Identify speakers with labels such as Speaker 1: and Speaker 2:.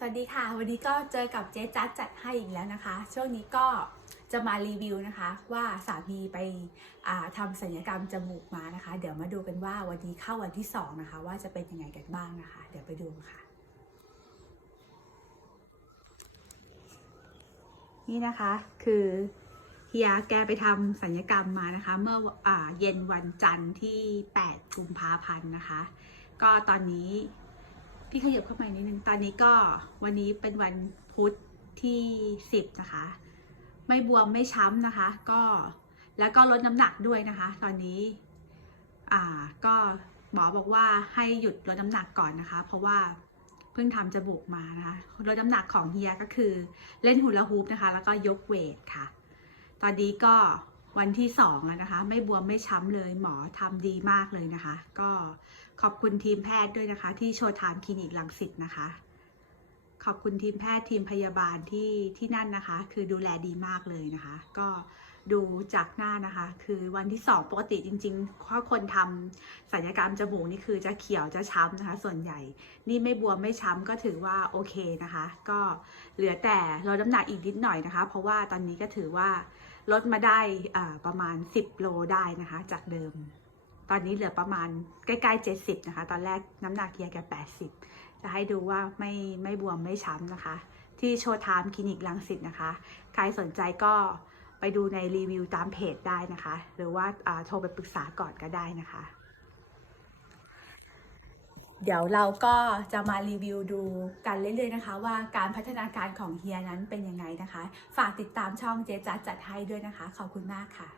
Speaker 1: สวัสดีค่ะ วันนี้ก็เจอกับเจ๊จัดจัดให้อีกแล้วนะคะ ช่วงนี้ก็จะมารีวิวนะคะ ว่าสามีไปอ่าทำศัลยกรรมจมูกมานะคะ เดี๋ยวมาดูกันว่าวันนี้เข้าวันที่สองนะคะ ว่าจะเป็นยังไงกันบ้างนะคะ เดี๋ยวไปดูค่ะ นี่นะคะคือเฮียแกไปทำสัญญกรรมมานะคะ เมื่ออเย็นวันจันทร์ที่ 8 กุมภาพันธ์นะคะ ก็ตอนนี้ พี่ขยับเข้ามานิดนึง ตอนนี้ก็วันนี้เป็นวันพุธที่ 10 นะคะ ไม่บวมไม่ช้ำนะคะ ก็แล้วก็ลดน้ำหนักด้วยนะคะ ตอนนี้ อ่า ก็หมอบอกว่าให้หยุดลดน้ำหนักก่อนนะคะ เพราะว่าเพิ่งทำจมูกมานะคะ ลดน้ำหนักของเฮียก็คือเล่นฮูลาฮูปนะคะ แล้วก็ยกเวทค่ะ ตอนนี้ก็ วันที่สองนะคะ ไม่บวมไม่ช้ำเลยหมอทำดีมากเลยนะคะ ก็ขอบคุณทีมแพทย์ด้วยนะคะ ที่โชว์ไทม์คลินิกลังสิตนะคะ ขอบคุณทีมแพทย์ทีมพยาบาลที่ที่นั่นนะคะ คือดูแลดีมากเลยนะคะ ก็ดูจากหน้านะคะ คือวันที่สองปกติจริงๆถ้าคนทำศัลยกรรมจมูกนี่คือจะเขียวจะช้ำนะคะ ส่วนใหญ่ นี่ไม่บวมไม่ช้ำก็ถือว่าโอเคนะคะ ก็เหลือแต่ลดน้ำหนักอีกนิดหน่อยนะคะ เพราะว่าตอนนี้ก็ถือว่า ลดมาได้ประมาณ 10 โลได้นะคะ จากเดิม ตอนนี้เหลือประมาณใกล้ๆ 70 นะคะ ตอนแรกน้ำหนักเฮียแก80 จะให้ดูว่าไม่ไม่บวมไม่ช้ำนะคะ ที่โชว์ไทม์คลินิกลังสิตนะคะ ใครสนใจก็ไปดูในรีวิวตามเพจได้นะคะ หรือว่าโทรไปปรึกษาก่อนก็ได้นะคะ เดี๋ยวเราก็จะมารีวิวดูกันเรื่อยๆนะคะ ว่าการพัฒนาการของเฮียนั้นเป็นยังไงนะคะ ฝากติดตามช่องเจ๊จัดจัดให้ด้วยนะคะ ขอบคุณมากค่ะ